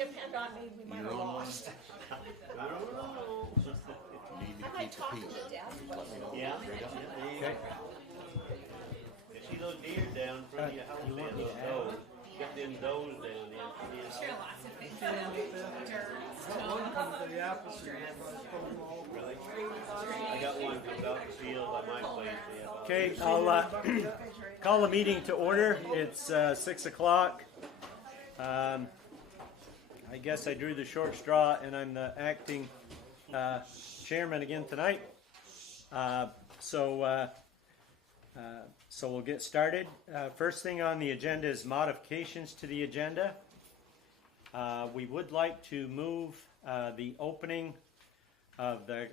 depend on me, we might have lost. I don't know. I might talk to the dad. Yeah. Okay. See those deer down in front of your house, you want man, me those to add? does. Got them does down there. Sure, lots of things. Dirt, One comes to the opposite, everybody's pulling them all. Really? I got one comes out the field by my place. Yeah. Okay, I'll call the meeting to order. It's 6 o'clock. I guess I drew the short straw, and I'm the acting chairman again tonight. So we'll get started. First thing on the agenda is modifications to the agenda. We would like to move the opening of the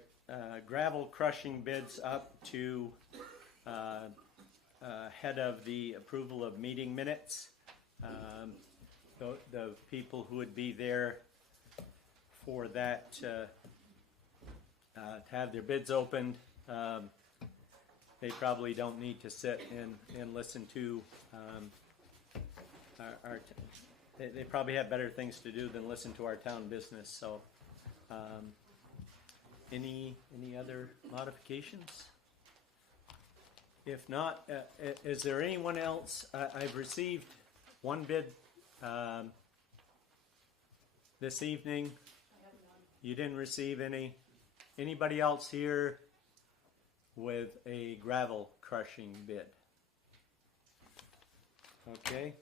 gravel crushing bids up to ahead of the approval of meeting minutes. The people who would be there for that to have their bids opened, they probably don't need to sit and listen to they probably have better things to do than listen to our town business. So any other modifications? If not, is there anyone else? I've received one bid this evening. You didn't receive any. Anybody else here with a gravel crushing bid? Okay.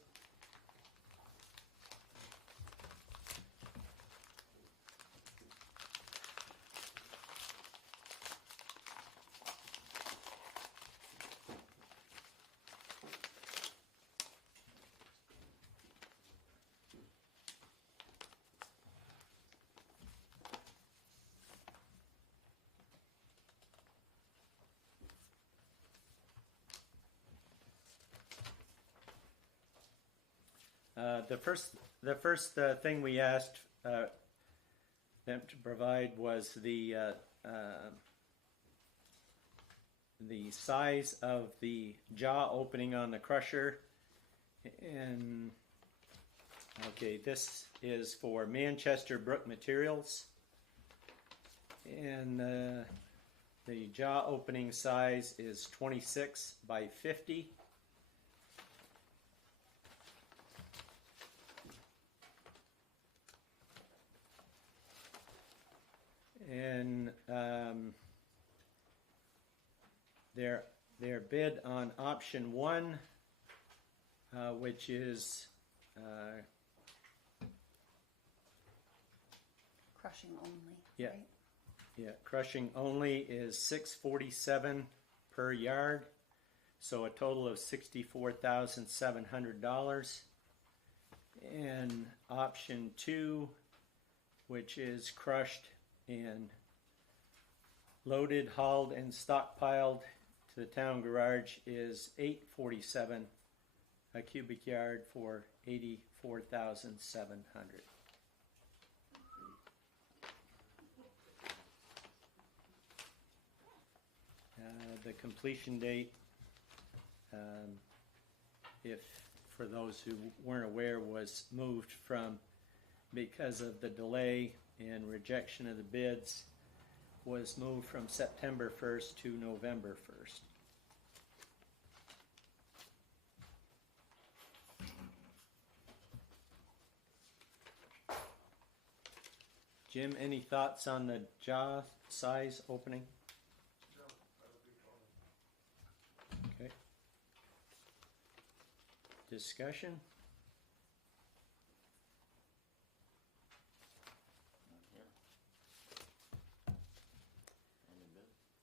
The first thing we asked them to provide was the size of the jaw opening on the crusher, and okay, this is for Manchester Brook Materials, and the jaw opening size is 26 by 50. And their bid on option 1, which is crushing only. Yeah, right? yeah, crushing only is $647 per yard, so a total of $64,700. And option 2, which is crushed and loaded, hauled, and stockpiled to the town garage, is $847 a cubic yard for $84,700. The completion date, if for those who weren't aware, was moved from, because of the delay and rejection of the bids, was moved from September 1st to November 1st. Jim, any thoughts on the jaw size opening? Okay. Discussion?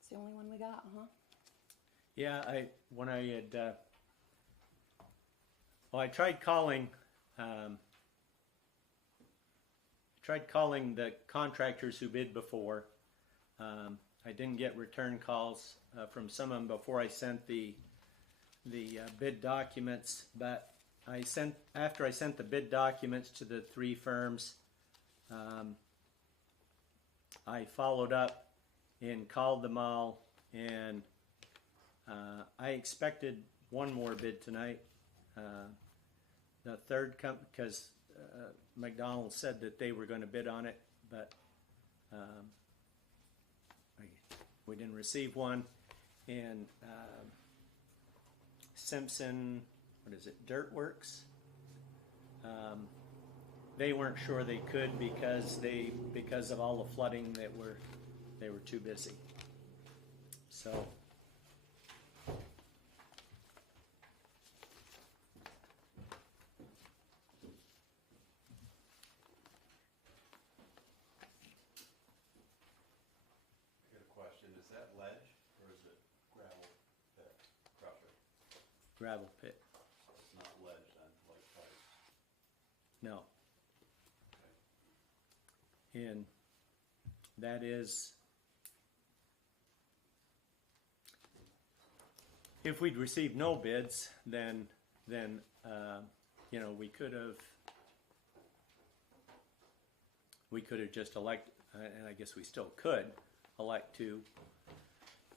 It's the only one we got, huh? Yeah, I tried calling the contractors who bid before. I didn't get return calls from some of them before I sent the bid documents, but after I sent the bid documents to the 3 firms, I followed up and called them all, and I expected one more bid tonight. The third because McDonald said that they were going to bid on it, but we didn't receive one. And Simpson, what is it, Dirt Works? They weren't sure they could because of all the flooding that they were too busy. So. Is that ledge or is it gravel pit crusher? Gravel pit. It's not ledge then, like pipe. No. And that is, if we'd received no bids, then you know, we could have just elected, and I guess we still could elect to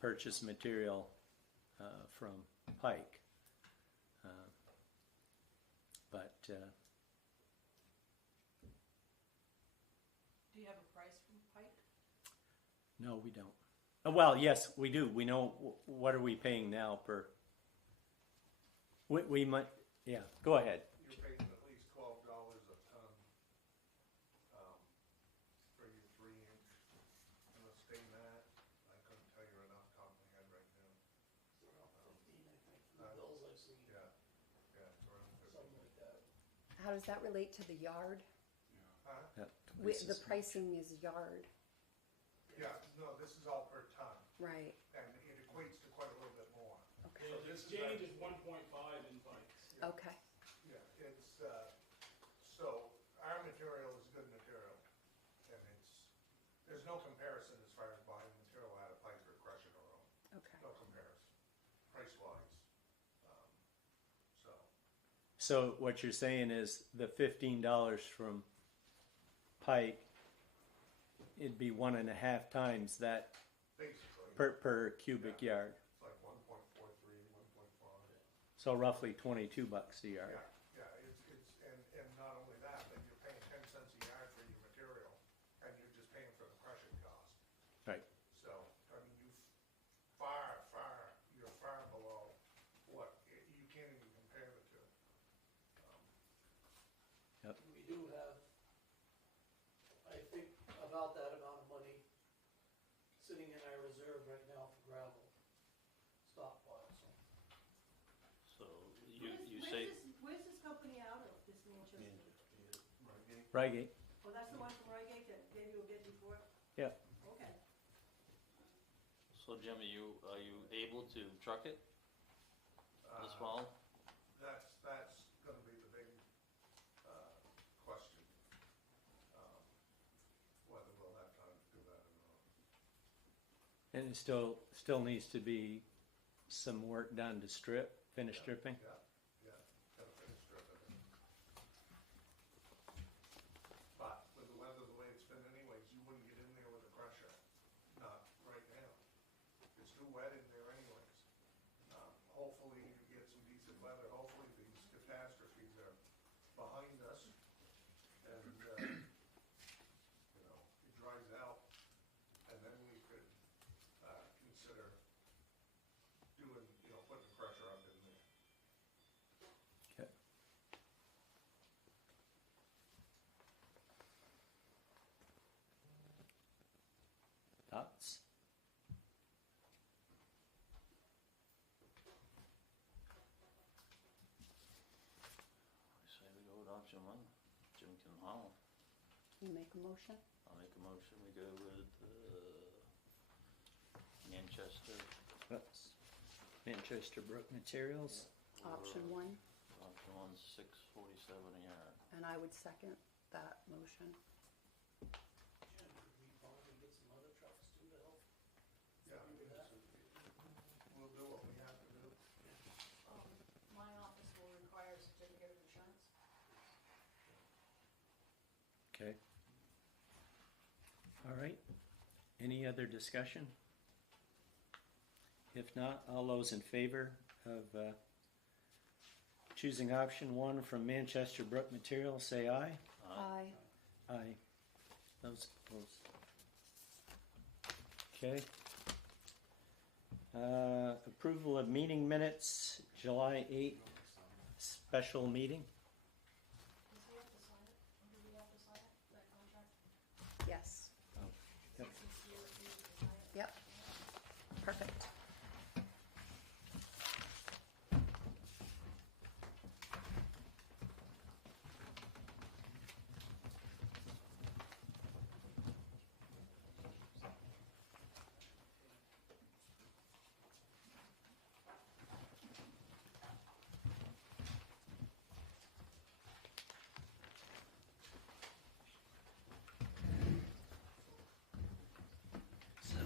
purchase material from Pike, but Do you have a price from Pike? no, we don't. Well, yes, we do. We know what are we paying now per. We might, yeah. Go ahead. You're paying at least $12 a ton for your 3-inch. And the state mat, I couldn't tell you enough top of my head right now. 15, I think, from the bills I've seen, Yeah, it's around 50. something like that. How does that relate to the yard? Huh? Yep, The pricing is yard, Yeah, no, this is all per ton, right? and it equates to quite a little bit more. Okay. The exchange is 1.5 in Pikes. Okay. Yeah, it's, so our material is good material, and there's no comparison as far as buying material out of Pike or crushing our own. Okay. No comparison, price-wise. So, So what you're saying is the $15 from Pike, it'd be 1.5 times that basically. per cubic yard. It's like 1.43, 1.5. So roughly $22 a yard. Yeah, and not only that, but you're paying 10 cents a yard for your material, and you're just paying for the crushing cost. Right. So, I mean, you're far below what, you can't even compare the two. We do have, I think, about that amount of money sitting in our reserve right now for gravel stockpile, so. So you say, Where's this company out of, this Manchester? Rygate. Oh, that's the one from Rygate that gave you a bid before? Yeah. Okay. So Jim, are you able to truck it this fall? That's gonna be the big, question. Whether we'll have time to do that or not. And it still needs to be some work done to finish stripping. Yeah, gotta finish stripping it. But with the weather the way it's been anyways, you wouldn't get in there with a crusher, not right now. It's too wet in there anyways. Hopefully you get some decent weather, hopefully these catastrophes are behind us and, it dries out, and then we could, consider doing, putting a crusher up in there. Okay. Thoughts? I say we go with option one. Jim can haul. You make a motion? I'll make a motion. We go with Manchester. That's Manchester Brook Materials. Option one, Option one's $6.47 a yard. and I would second that motion. Jim, could we probably get some other trucks too to help? Yeah, we'll do what we have to do. My office will require a certificate of insurance. Okay. All right. Any other discussion? If not, all those in favor of choosing option 1 from Manchester Brook Materials, say aye. Aye. Aye. Those opposed. Okay. Approval of meeting minutes, July 8th, special meeting. Does he have to sign it? Or do we have to sign it, that contract? Yes. Yep. Since he refused to sign it? Yep. Perfect.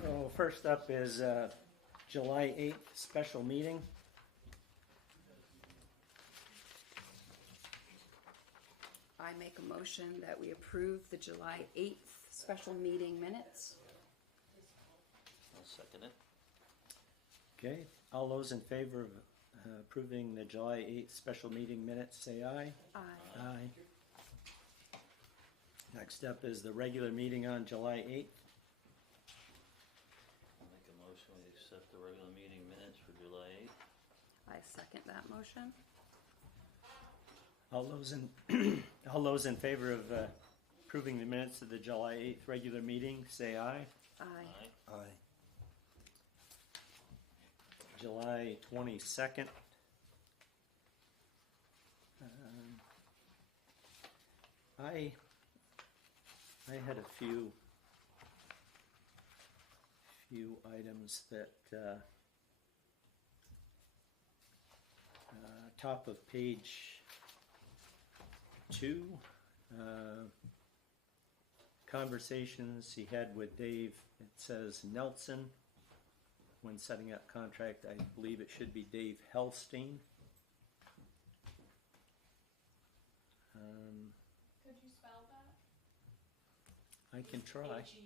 So first up is July 8th, special meeting. I make a motion that we approve the July 8th special meeting minutes. I'll second it. Okay, all those in favor of approving the July 8th special meeting minutes, say aye. Aye. Aye. Next up is the regular meeting on July 8th. I'll make a motion, we accept the regular meeting minutes for July 8th. I second that motion. All those in favor of approving the minutes of the July 8th regular meeting, say aye. Aye. Aye. Aye. July 22nd. I had a few items that top of page 2, conversations he had with Dave. It says Nelson. When setting up contract, I believe it should be Dave Hellstein. Could you spell that? I can try. H-E-L-S-T-I-E-N?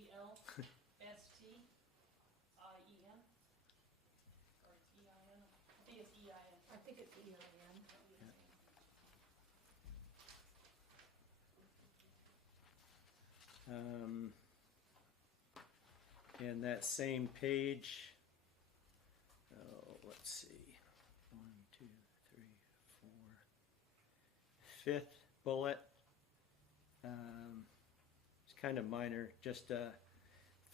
Or it's E-I-N? I think it's E-I-N. I think it's E-I-N. And that same page, let's see, 1, 2, 3, 4, 5th bullet. It's kind of minor, just a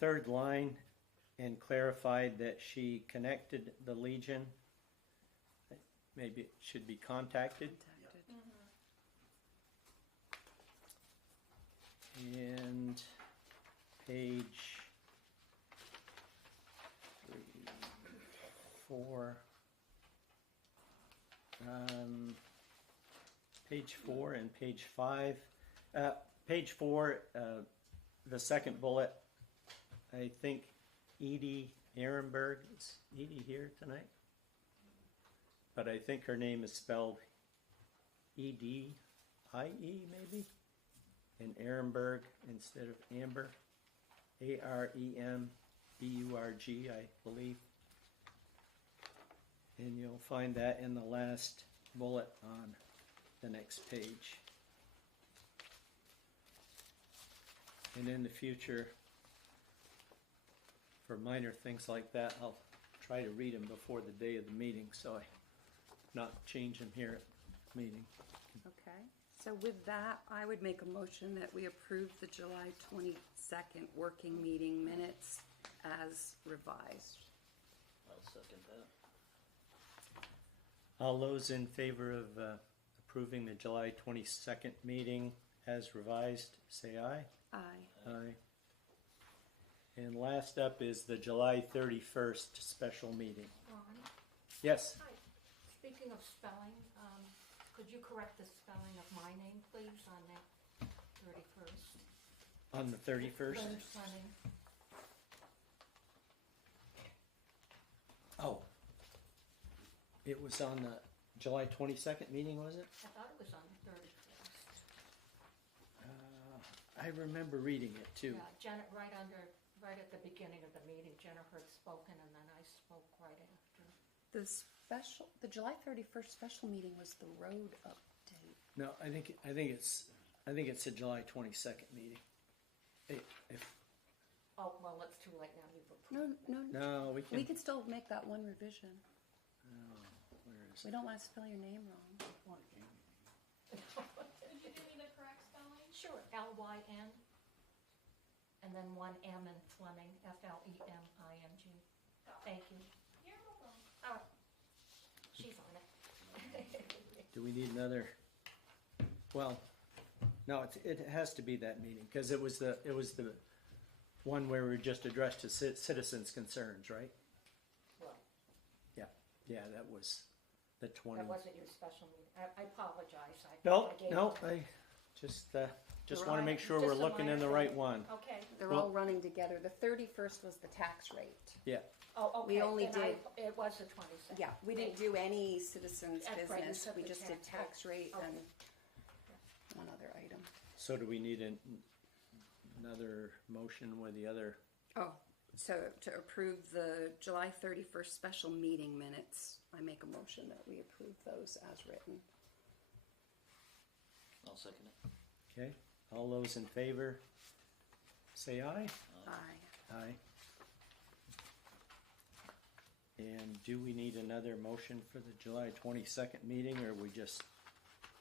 third line, and clarified that she connected the Legion. Maybe it should be contacted. And page 3, 4, page 4 and page 5. Page 4, the second bullet, I think Edie Ehrenberg. Is Edie here tonight? But I think her name is spelled E-D-I-E maybe? And Ehrenberg instead of Amber. A-R-E-M-B-U-R-G, I believe. And you'll find that in the last bullet on the next page. And in the future, for minor things like that, I'll try to read them before the day of the meeting, so I not change them here at the meeting. Okay, so with that, I would make a motion that we approve the July 22nd working meeting minutes as revised. I'll second that. All those in favor of approving the July 22nd meeting as revised, say aye. Aye. Aye. And last up is the July 31st special meeting. Ron, Yes, hi. Speaking of spelling, could you correct the spelling of my name, please, on that 31st? on the 31st. Lynn Fleming. Oh. It was on the July 22nd meeting, was it? I thought it was on the 31st. I remember reading it too. Yeah, Janet, right at the beginning of the meeting, Jennifer had spoken, and then I spoke right after. The the July 31st special meeting was the road update. No, I think it's a July 22nd meeting. If Oh, well, it's too late now, you've approved. No, no, we we can. can still make that one revision. Where is We don't want to spell your name wrong. Could you give me the correct spelling? Sure, Lyn, and then one M in Fleming, Fleming. Thank you. You're welcome. All right. She's on it. Do we need another? Well, no, it has to be that meeting because it was the one where we just addressed the citizens' concerns, right? Well, Yeah, that was the 20. that wasn't your special meeting. I apologize. No, I gave no, you- I just They're want to all- make sure just we're a looking in minor the right thing. one. Okay. They're Well- all running together. The 31st was the tax rate. Yeah, Oh, okay. We only then did- It was the 22nd. Yeah, we didn't do any citizens' That's right, you business. said We the just did tax rate. tax rate Okay. and one other item. so do we need another motion with the other? Oh, so to approve the July 31st special meeting minutes, I make a motion that we approve those as written. I'll second it. Okay, all those in favor, say aye. Aye. Aye. And do we need another motion for the July 22nd meeting, or we just,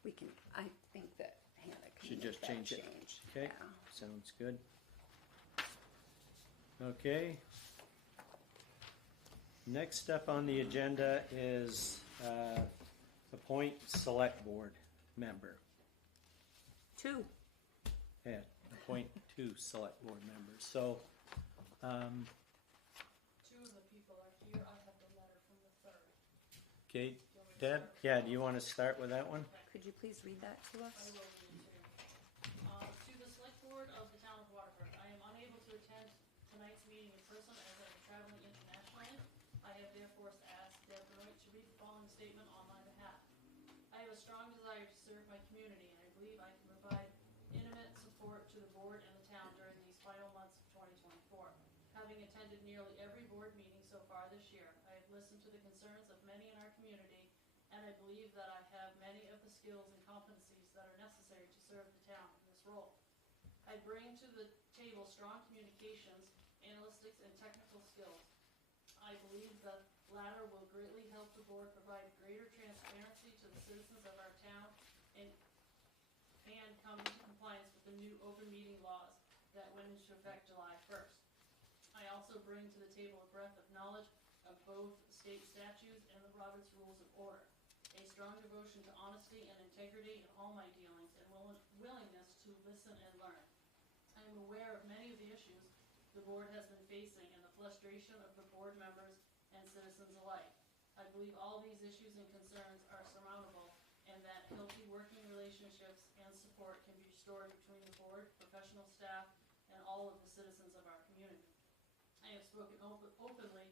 We can, I think that Hannah can Should make just that change it. change. okay, Yeah. sounds good. Okay. Next up on the agenda is appoint select board member. 2. Yeah, appoint 2 select board members. So, Two of the people are here. I have the letter from the third. okay, Do you want me to Deb, start? yeah, do you want to start with that one? Could you please read that to I us? will read it to you. To the select board of the town of Waterford, I am unable to attend tonight's meeting in person as I am traveling internationally. I have therefore asked Deb Benoit to read the following statement on my behalf. I have a strong desire to serve my community, and I believe I can provide intimate support to the board and the town during these final months of 2024. Having attended nearly every board meeting so far this year, I have listened to the concerns of many in our community, and I believe that I have many of the skills and competencies that are necessary to serve the town in this role. I bring to the table strong communications, analytics, and technical skills. I believe the latter will greatly help the board provide greater transparency to the citizens of our town and come into compliance with the new open meeting laws that went into effect July 1st. I also bring to the table a breadth of knowledge of both state statutes and the Roberts Rules of Order, a strong devotion to honesty and integrity in all my dealings, and willingness to listen and learn. I am aware of many of the issues the board has been facing and the frustration of the board members and citizens alike. I believe all these issues and concerns are surmountable, and that healthy working relationships and support can be restored between the board, professional staff, and all of the citizens of our community. I have spoken openly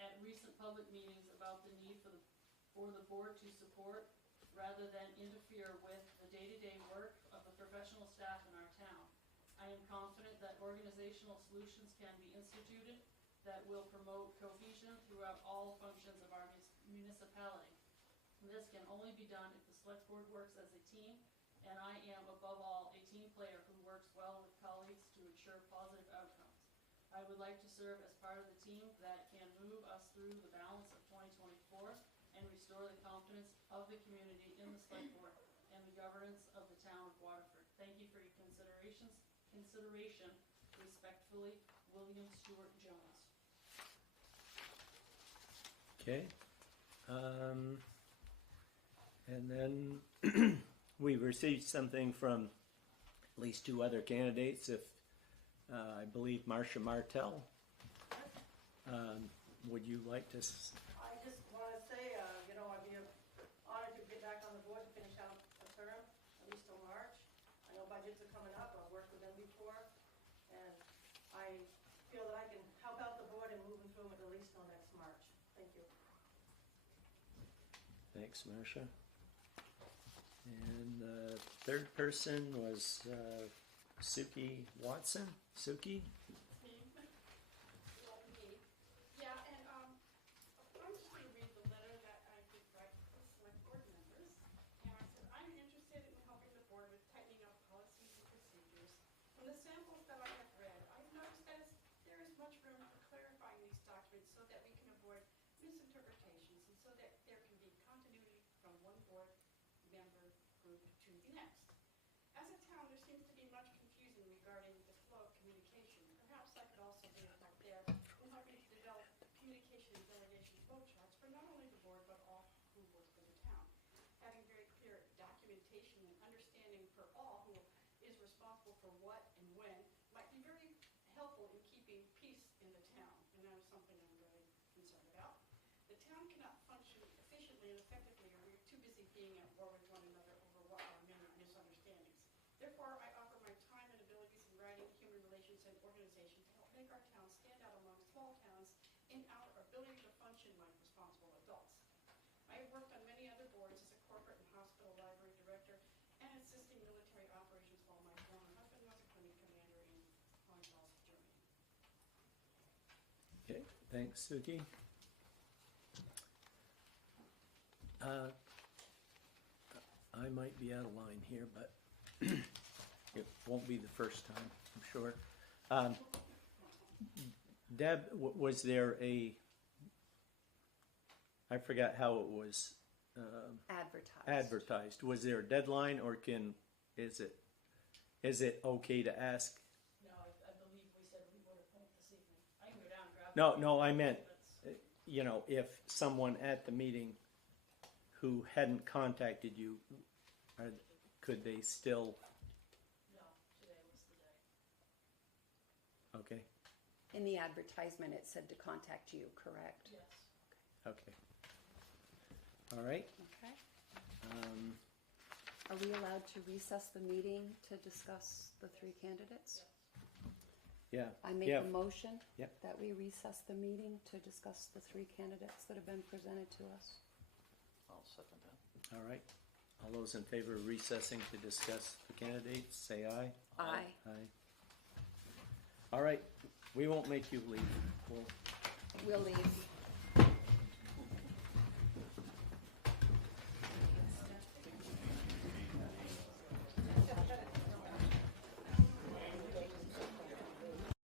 at recent public meetings about the need for the board to support rather than interfere with the day-to-day work of the professional staff in our town. I am confident that organizational solutions can be instituted that will promote cohesion throughout all functions of our municipality. This can only be done if the select board works as a team, and I am above all a team player who works well with colleagues to ensure positive outcomes. I would like to serve as part of the team that can move us through the balance of 2024 and restore the confidence of the community in the select board and the governance of the town of Waterford. Thank you for your consideration. Respectfully, William Stewart Jones. Okay. And then we received something from at least 2 other candidates. If I believe Marcia Martell, would you like to? I just want to say, I'd be honored to get back on the board to finish out the term, at least till March. I know budgets are coming up, I've worked with them before, and I feel that I can help out the board and move them through at least till next March. Thank you. Thanks, Marcia. And the third person was Suki Watson. Suki? Yeah, and I'm just going to read the letter that I regarding the flow of communication. Perhaps that could also be out there in helping to develop communication and delegation flow charts for not only the board, but all who work for the town. Having very clear documentation and understanding for all who is responsible for what and when might be very helpful in keeping peace in the town, and that is something I'm very concerned about. The town cannot function efficiently and effectively if we're too busy being at war with one another over what are many misunderstandings. Therefore, I offer my time and abilities in writing, human relations, and organization to help make our town stand out among small towns in our ability to function like responsible adults. I have worked on many other boards as a corporate and hospital library director and assisting military operations while my former husband was a clinic commander in Hohenfels, Germany. Okay, thanks, Suki. I might be out of line here, but it won't be the first time, I'm sure. Deb, was there I forgot how it was advertised. Was there a deadline, or is it okay to ask? No, I believe we said we would have finished this evening. I can go down and grab. No, I meant, documents. if someone at the meeting who hadn't contacted you, could they still? No, today was the day. Okay, In the advertisement, it said to contact you, correct? Yes. okay. All right. Okay. Are we allowed to recess the meeting to discuss the three candidates? Yeah. I make Yeah. a motion Yep. that we recess the meeting to discuss the three candidates that have been presented to us. I'll second that. All right. All those in favor of recessing to discuss the candidates, say aye. Aye. Aye. All right. We won't make you leave. We'll leave.